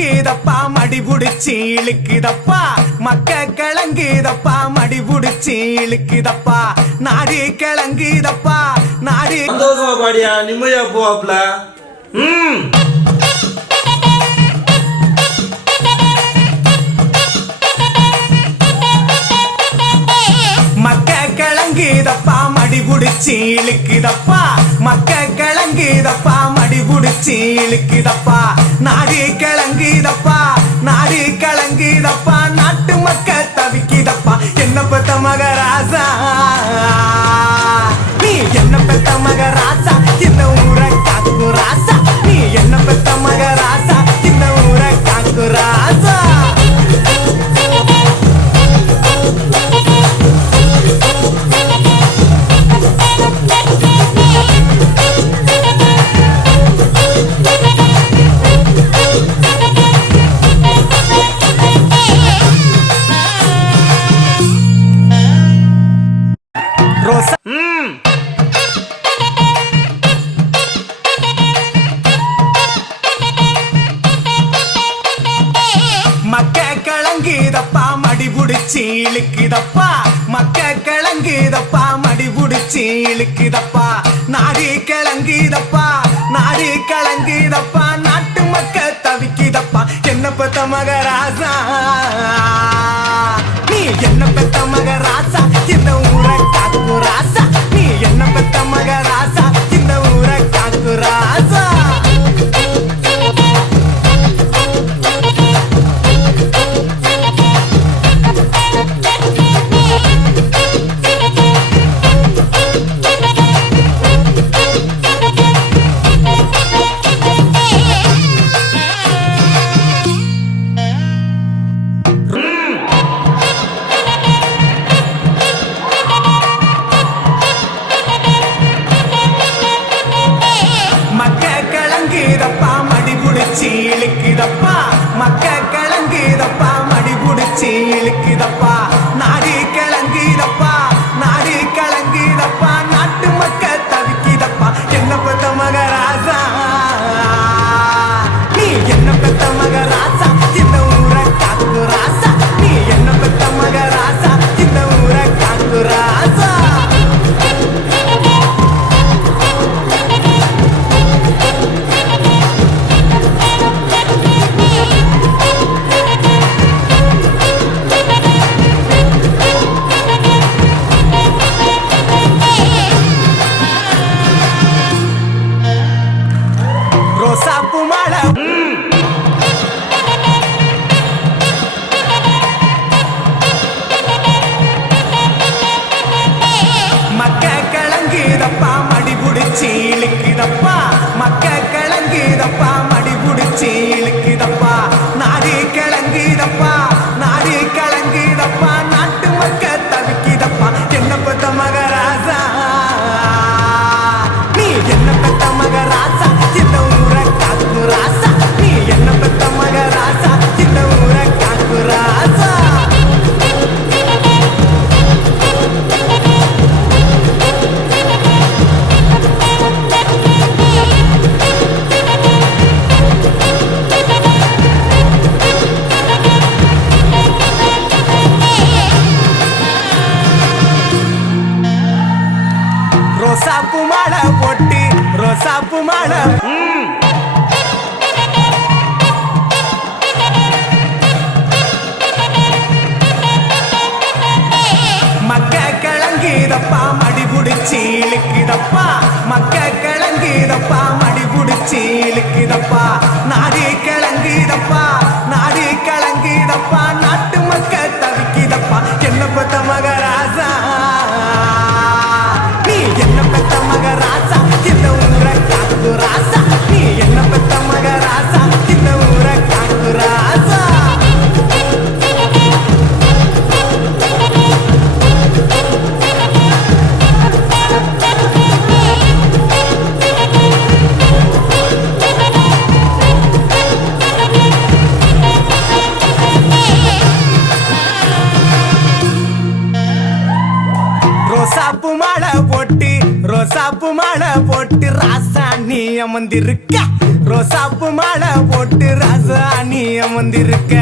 கிளங்குதப்பா மடி புடிச்சி இழுக்குதப்பா மக்க கிளங்குதப்பா மடி புடிச்சி இழுக்குதப்பா நாடி கிளங்குதப்பா நாடி சந்தோஷமா பாடியா நிம்மதியா போவாப்ல. மக்க கிளங்குதப்பா மடி புடிச்சி இழுக்குதப்பா மக்க கிளங்குதப்பா மடி புடிச்சி இழுக்குதப்பா நாடி கிளங்குதப்பா நாடி கிளங்குதப்பா நாட்டு மக்க தவிக்குதப்பா என்ன பெத்த மகராசா நீ என்ன பெத்த மகராசா இந்த ஊரை காக்கு ராசா நீ என்ன பெத்த மகராசா இந்த ஊரை காக்கு ராசா ரோசா மக்க கிளங்குதப்பா மடி புடிச்சி இழுக்குதப்பா மக்க கிளங்குதப்பா மடி புடிச்சி இழுக்குதப்பா நாடி கிளங்குதப்பா நாடி கிளங்குதப்பா நாட்டு மக்க தவிக்குதப்பா என்ன பெத்த மகராசா நீ என்ன பெத்த மகராசா இந்த ஊரை காக்கு ராசா நீ என்ன பெத்த மகராசா இந்த ஊரை காக்கு ராசா கிளங்குதப்பா மடி புடிச்சி இழுக்குதப்பா மக்க கிளங்குதப்பா மடி புடிச்சி இழுக்குதப்பா நாடி கிளங்குதப்பா நாடி கிளங்குதப்பா நாட்டு மக்க தவிக்குதப்பா என்ன பெத்த மகராசா நீ என்ன பெத்த மகராசா இந்த ஊரை காக்கு ராசா நீ என்ன பெத்த மகராசா இந்த ஊரை காக்கு ராசா ரோசாப்பு மாலை மக்க கிளங்குதப்பா மடி புடிச்சி இழுக்குதப்பா மக்க கிளங்குதப்பா மடி புடிச்சி இழுக்குதப்பா நாடி கிளங்குதப்பா நாடி கிளங்குதப்பா நாட்டு மக்க தவிக்குதப்பா என்ன பெத்த மகராசா நீ என்ன பெத்த மகராசா இந்த ஊரை காக்கு ராசா நீ என்ன பெத்த மகராசா இந்த ஊரை காக்கு ராசா ரோசாப்பு மாலை போட்டு ரோசாப்பு மாலை மக்க கிளங்குதப்பா மடி புடிச்சி இழுக்குதப்பா மக்க கிளங்குதப்பா மடி புடிச்சி இழுக்குதப்பா நாடி கிளங்குதப்பா நாடி கிளங்குதப்பா நாட்டு மக்க தவிக்குதப்பா என்ன பெத்த மகராசா நீ என்ன பெத்த மகராசா இந்த ஊரை காக்கு ராசா நீ என்ன பெத்த மகராசா இந்த ஊரை காக்கு ராசா ரோசாப்பு மாலை போட்டு ராசா நீ நீ அமர்ந்திருக்க ரோசாப்பு மாலை போட்டு ராசா நீ அமர்ந்திருக்க